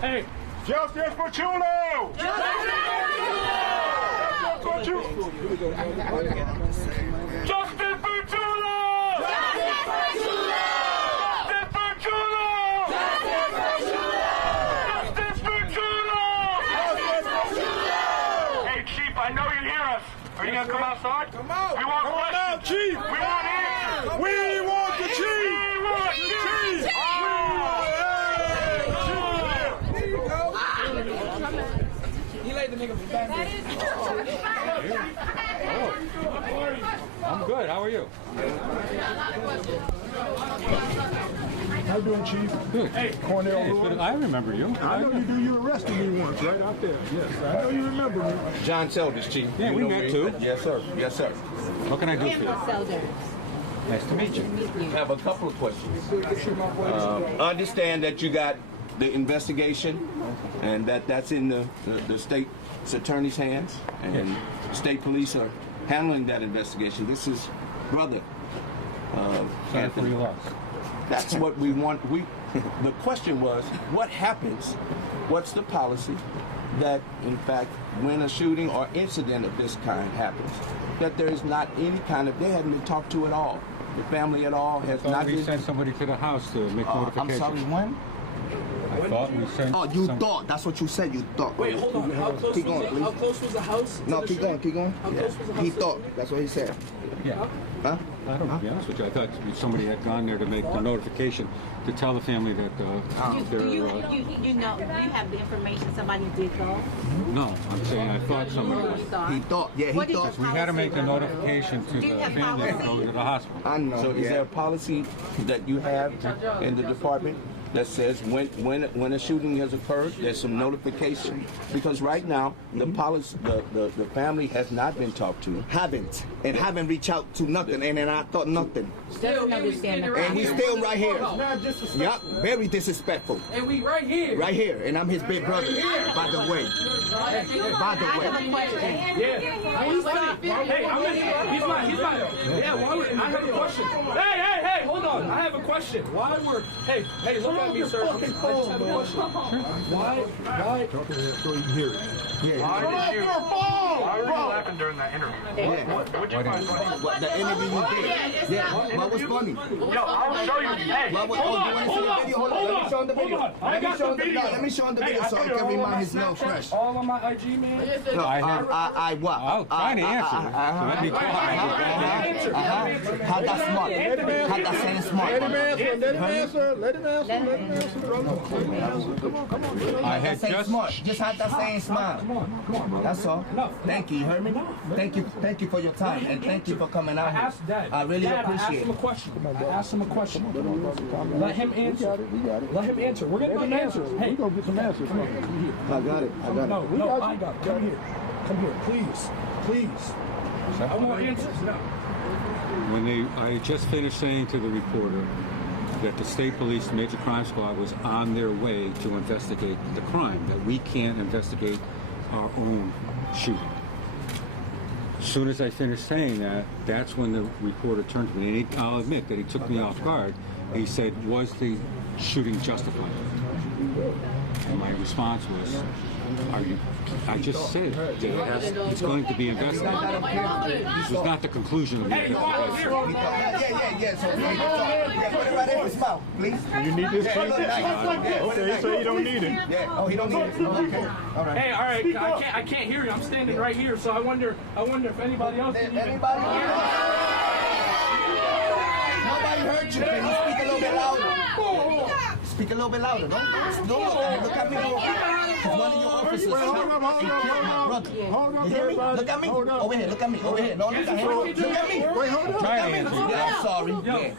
Hey. Justice for Chulo! Justice for Chulo! Justice for Chulo! Justice for Chulo! Justice for Chulo! Justice for Chulo! Justice for Chulo! Justice for Chulo! Hey, Chief, I know you hear us. Are you gonna come outside? Come out! We want questions. Out, Chief! We want answers! We want the Chief! We want the Chief! He laid the nigga for bad. I'm good. How are you? How you doing, Chief? Good. Hey, Cornell Hey, Lewis. I remember you. I know you do. You arrested me once, right out there. Yes, I know you remember me. John Selders, Chief. Yeah, we know met me? too. Yes, sir. Yes, sir. What can I do for you? Nice to meet you. I have a couple of questions. Understand that you got the investigation and that's in the state's attorney's hands, and state police are handling that investigation. This is brother Sorry for Anthony. your loss. That's what we want. The question was, what happens? What's the policy that, in fact, when a shooting or incident of this kind happens, that there is not any kind of, they haven't been talked to at all. The family at all has not We been. sent somebody to the house to make notification. I'm sorry, when? I thought we sent. Oh, you thought. That's what you said. You thought. Wait, hold on. How close, Keep going, please. how close was the house? No, keep going. Keep going. How close was the house? He thought. That's what he said. Yeah. Huh? I don't know, to be honest with you. I thought somebody had gone there to make the notification to tell the family that Do you know, you have the information somebody did go? no, I'm saying I thought somebody was. He thought. Yeah, he thought. We had to make the notification to the family to go to the hospital. I know. So is there a policy that you have in the department that says when a shooting has occurred, there's some notification? Because right now, the policy, the family has not been talked to. Haven't reached out to nothing, and then I thought nothing. Doesn't understand the And he's still right here. Not disrespectful. Yup, very disrespectful. And we right here. Right here, and I'm his big brother. By the way. By the I have a way. question. Yeah. Hey, he's my. Yeah, why would, I have a question. Hey, hold on. I have a question. Why were, hey, look at me, sir. I just have a question. Why? Talk to him so you can hear it. Yeah. Why were you laughing during that interview? What'd you find funny? What the interview you did? Yeah. What was funny? Yo, I'll show you. Hey, What was? Oh, you want to see the video? Hold on. Let me show him the video. Let me show him the video so he can remind his little fresh. All on my IG, man. No, I what? I'll try to answer. So let me talk. How that smart? How that saying smart? Let him answer. Let him answer. Let him answer. Let him answer, brother. I had Saying just. smart. Just have that saying smile. Come on. That's all. Thank you. You heard me? Thank you for your time and thank you for coming out I asked here. Dad. I really Dad, appreciate I asked him a it. question. Let him answer. Let him answer. We're gonna get answers. Hey, We gonna get some answers. come here. I got it. No, I got it. Come here, please. I want answers now. I just finished saying to the reporter that the state police major crime squad was on their way to investigate the crime, that we can't investigate our own shooting. As soon as I finished saying that, that's when the reporter turned to me, and I'll admit that he took me off guard. He said, was the shooting justified? And my response was, I just said that it's going to be investigated. This was not the conclusion of the investigation. Yeah. So put it right in his mouth, please. You need this Yeah, tape? Okay, so you don't need it. Yeah. Oh, he don't need it. Okay. All right. Hey, all right. I can't hear you. I'm standing right here, so I wonder if anybody else can even. Anybody hear? Nobody heard you. Can you speak a little bit louder? Speak a little bit louder. Don't look at him. Look at me. Because one of your officers killed my brother. Hold up, You hear me? everybody. Look at me. Hold up. Over here. Look at me. Over here. No, look at him. Look at me. Wait, hold up. Look at me. Yeah, I'm sorry.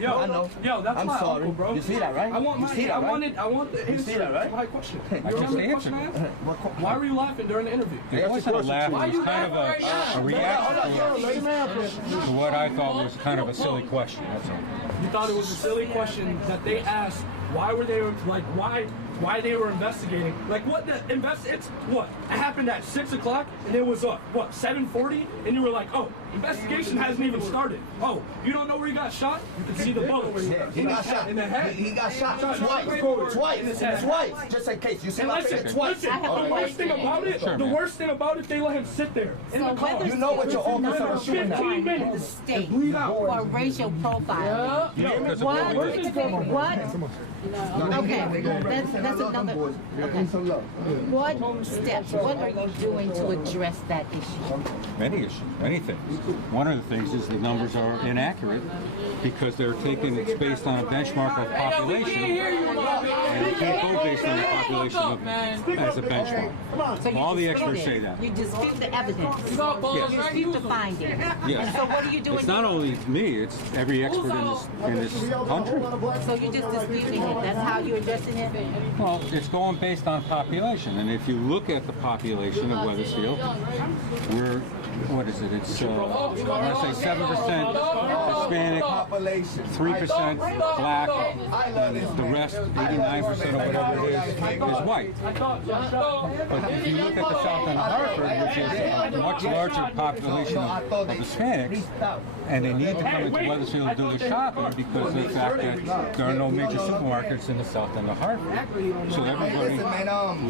Yeah, I know. That's I'm my sorry. uncle, bro. You see that, right? I want You see that, right? I want the answer. see that, right? My question. I You just remember the question I answered. asked? Why were you laughing during the interview? It wasn't a laugh, Why it you was kind of laughing right now? a reaction Let him answer. to what I thought was kind of a silly question, that's all. You thought it was a silly question that they asked. Why were they like? Why why they were investigating. Like what it's what? It happened at 6 o'clock and it was what, 7:40? And you were like, oh, investigation hasn't even started. Oh, you don't know where he got shot? You can see the bullets. He got shot in the head. He got shot twice. Just in case. You see my face twice. Listen, the worst thing about it, they let him sit there in the car. You know what your officer was shooting at. 15 minutes. State bleed out. for racial profiling. What? Okay, that's another. Okay. What steps? What are you doing to address that issue? Many issues, many things. One of the things is the numbers are inaccurate because they're taking it's based on a benchmark of population, and you can't go based on the population as a benchmark. So you All the dispute experts it. say that. You dispute the evidence. You dispute the findings. Yes. And so what are you doing? It's not only me; it's every expert in this country. So you're just disputing it. That's how you're addressing it. Well, it's going based on population, and if you look at the population of Wethersfield, we're what is it? It's I want to say 7% Hispanic, 3% Black, and the rest, 89% or whatever it is white. But if you look at the South End of Hartford, which is a much larger population of Hispanics, and they need to come into Wethersfield to do the shopping because of the fact that there are no major supermarkets in the South End of Hartford. So everybody who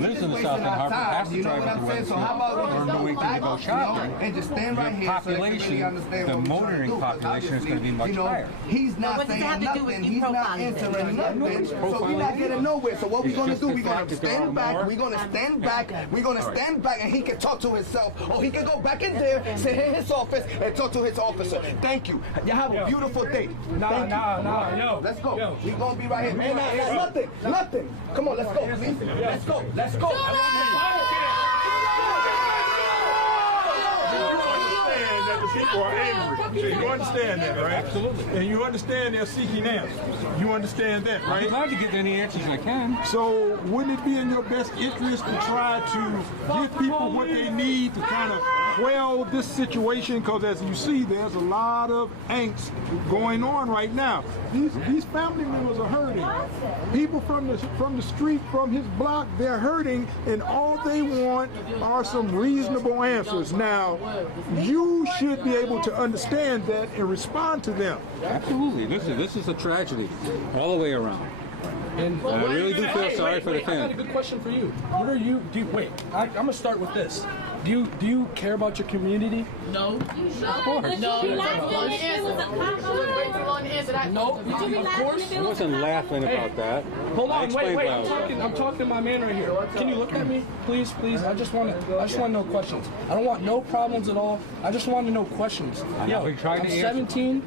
lives in the South End of Hartford has to drive into Wethersfield or Newington to go shopping. And just stand right The here population, the motoring population is going to be much higher. He's not saying nothing. He's not answering nothing. So we're not getting nowhere. So what we're going to do, we're going to stand back. We're going to stand back. We're going to stand back, and he can talk to himself, or he can go back in there, sit in his office, and talk to his officer. Thank you. You have a beautiful day. Yo. Let's go. We're going to be right here. Man, nothing. Come on, let's go, please. Let's go. People are angry. So you understand that, right? Absolutely. And you understand they're seeking answers. You understand that, right? I'm trying to get any answers I can. So wouldn't it be in your best interest to try to give people what they need to kind of quell this situation? Because as you see, there's a lot of angst going on right now. These family members are hurting. People from the street, from his block, they're hurting, and all they want are some reasonable answers. Now, you should be able to understand that and respond to them. Absolutely. This is a tragedy all the way around. And I really do feel sorry for the I family. got a good question for you. What are you? Wait, I'm gonna start with this. Do you care about your community? No. Of course. No. No. Of course. I wasn't laughing about that. Hold I on, explained wait. why I was laughing. I'm talking to my man right here. Can you look at me, please? I just want no questions. I don't want no problems at all. I just want to know questions. know. We tried I'm to answer. 17.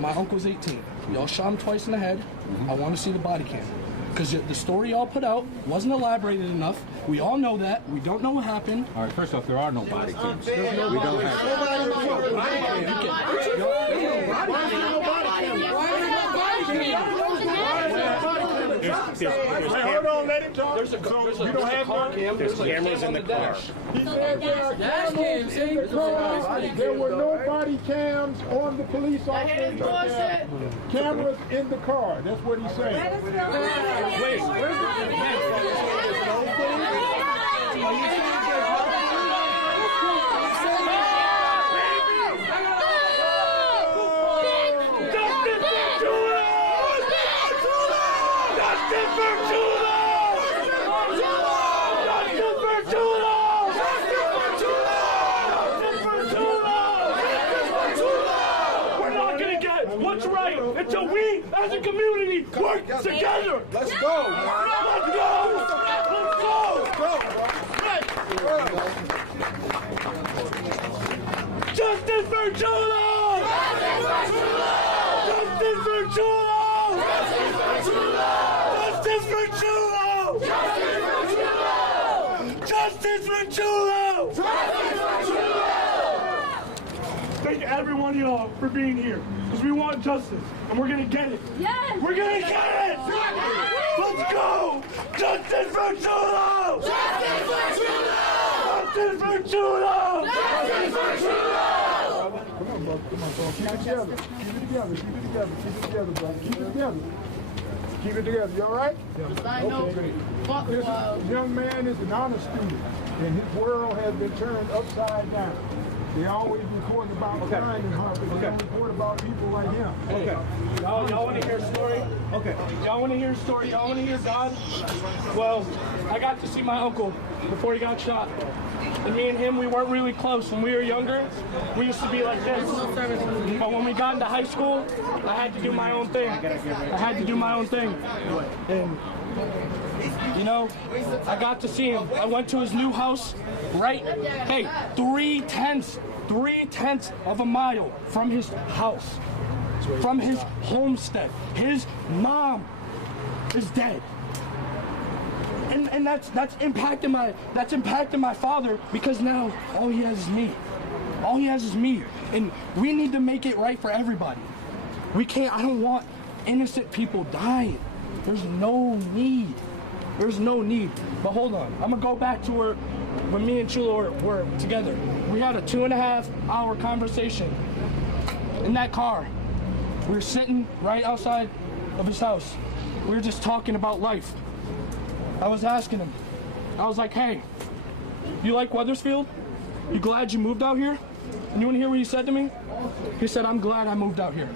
My uncle's 18. Y'all shot him twice in the head. I want to see the body cam. Because the story y'all put out wasn't elaborated enough. We all know that. We don't know what happened. All right, first off, there are no body cams. We don't have Hold on, let him talk. There's a car cam. There's cameras in the car. He said there are cameras in the car. There were no body cams on the police officer. Cameras in the car. That's what he's saying. Wait, where's the what's right until we as a community work together. Let's go. Let's go. Justice for Chulo! Justice for Chulo! Justice for Chulo! Justice for Chulo! Justice for Chulo! Thank every one of y'all for being here. Because we want justice. And we're going to get it. Yes! We're going to get it! Let's go! Justice for Chulo! Justice for Chulo! Justice for Chulo! Justice for Chulo! Come on, bro. Keep it together. Keep it together, bro. Keep it together. Keep it together. You all right? I know. Fuck This was. young man is an honor student, and his world has been turned upside down. They always report about crime in Harvard. They don't report about people like him. Okay. Y'all want to hear a story? Okay. Y'all want to hear a story? Y'all want to hear God? Well, I got to see my uncle before he got shot. And me and him, we weren't really close. When we were younger, we used to be like this. But when we got into high school, I had to do my own thing. I had to do my own thing. And, you know, I got to see him. I went to his new house right, hey, 3/10 of a mile from his house, from his homestead. His mom is dead. And that's impacting my father, because now all he has is me. All he has is me. And we need to make it right for everybody. I don't want innocent people dying. There's no need. There's no need. But hold on. I'm gonna go back to when me and Chulo were together. We had a 2.5-hour conversation in that car. We were sitting right outside of his house. We were just talking about life. I was asking him. I was like, hey, you like Wethersfield? You glad you moved out here? And you wanna hear what he said to me? He said, I'm glad I moved out here.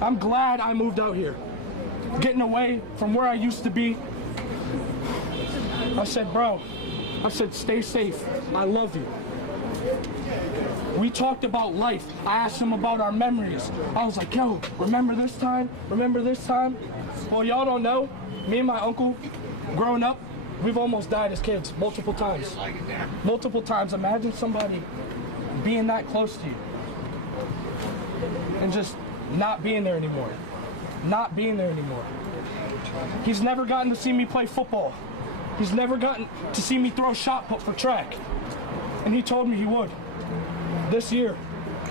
I'm glad I moved out here. Getting away from where I used to be. I said, bro, stay safe. I love you. We talked about life. I asked him about our memories. I was like, yo, remember this time? Remember this time? Well, y'all don't know, me and my uncle, growing up, we've almost died as kids multiple times. Multiple times. Imagine somebody being that close to you and just not being there anymore. Not being there anymore. He's never gotten to see me play football. He's never gotten to see me throw a shot put for track. And he told me he would. This year,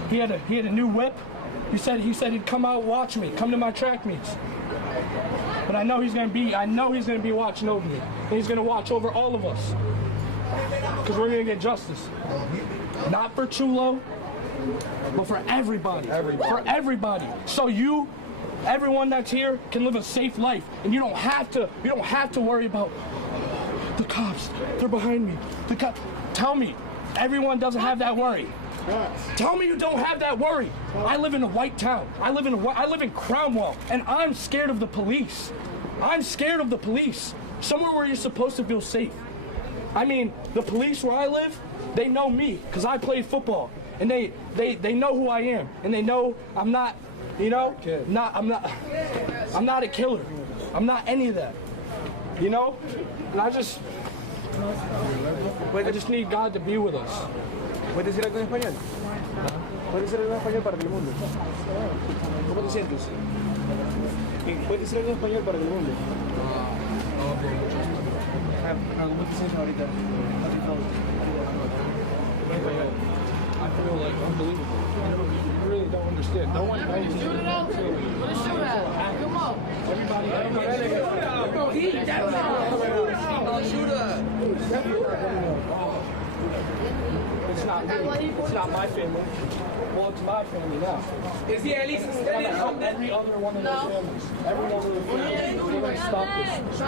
he had a new whip. He said he'd come out and watch me, come to my track meets. But I know he's gonna be watching over me. And he's gonna watch over all of us. Because we're gonna get justice. Not for Chulo, but for everybody. For everybody. So everyone that's here can live a safe life. And you don't have to worry about the cops. They're behind me. Tell me, everyone doesn't have that worry. Tell me you don't have that worry. I live in a white town. I live in Cromwell, and I'm scared of the police. I'm scared of the police. Somewhere where you're supposed to feel safe. I mean, the police where I live, they know me because I played football, and they know who I am, and they know I'm not, I'm not a killer. I'm not any of that. And I just need God to be with us. ¿Puedes decir algo en español? ¿Puedes decir algo en español para el mundo? ¿Cómo te sientes? ¿Puedes decir algo en español para el mundo? ¿Cómo te sientes ahorita? I feel like unbelievable. You really don't understand. No one knows. Shoot it out. Put a shoot out. Come on. Everybody. It's not me. It's not my family. Well, it's my family now. Is he at least Every other one of those families. Every one of those families. We're going to stop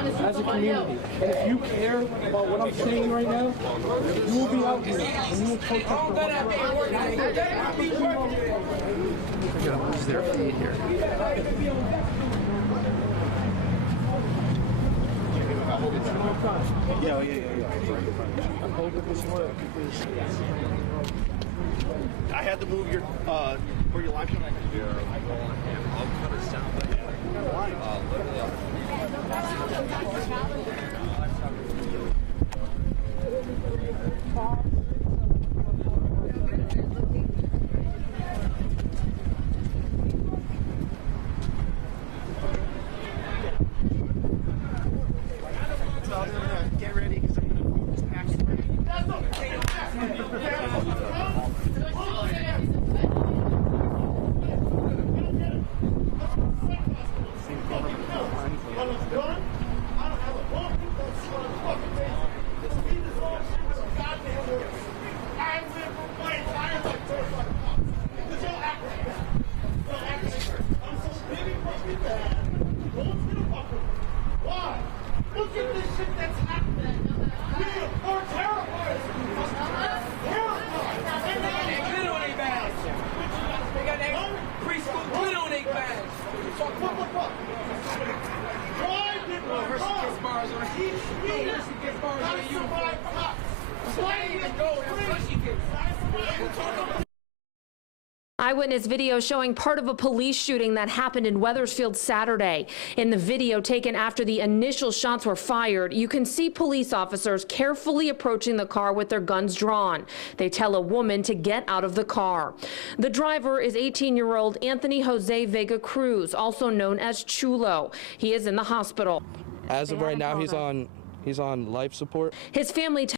this as a community. And if you care about what I'm saying right now, you will be out here and you will protest for what Is there a feed here? Yeah. I had to move your where your line from. Get ready because I'm going to pass it. Eyewitness video showing part of a police shooting that happened in Wethersfield Saturday. In the video taken after the initial shots were fired, you can see police officers carefully approaching the car with their guns drawn. They tell a woman to get out of the car. The driver is 18-year-old Anthony Jose Vega Cruz, also known as Chulo. He is in the hospital. As of right now, he's on life support. His family